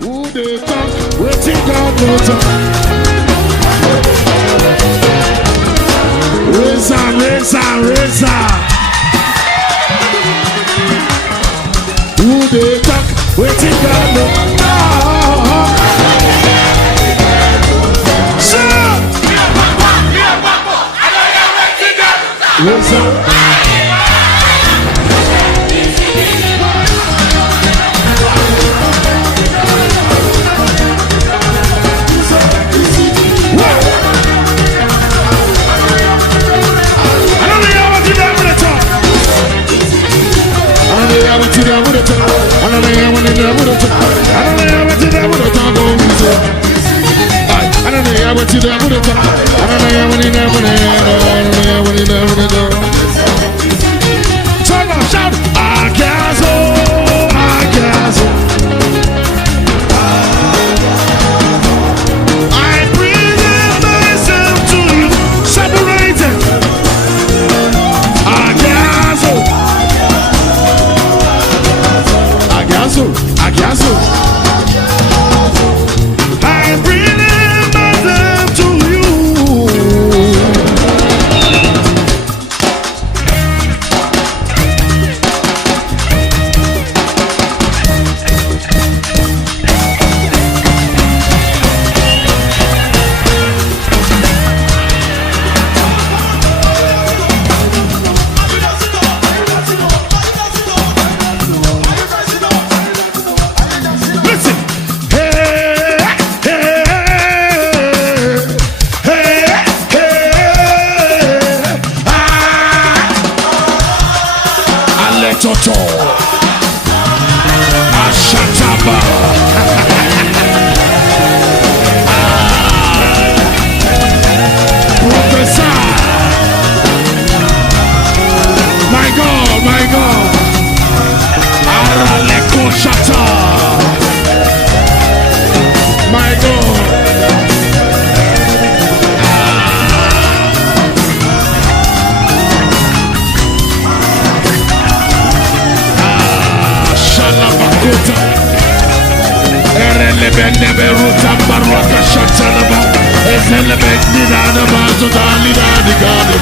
Who they talk? Waiting God no talk. Razor. Who they talk? Waiting God no talk. Razor. Shout, I present myself to you, separated. Agazo. I present myself to you. Toto Ashataba Professor. My God Araleko Shata. My God. Neberuta barwaka shatalaba ezelebe nidana mazudali dani gani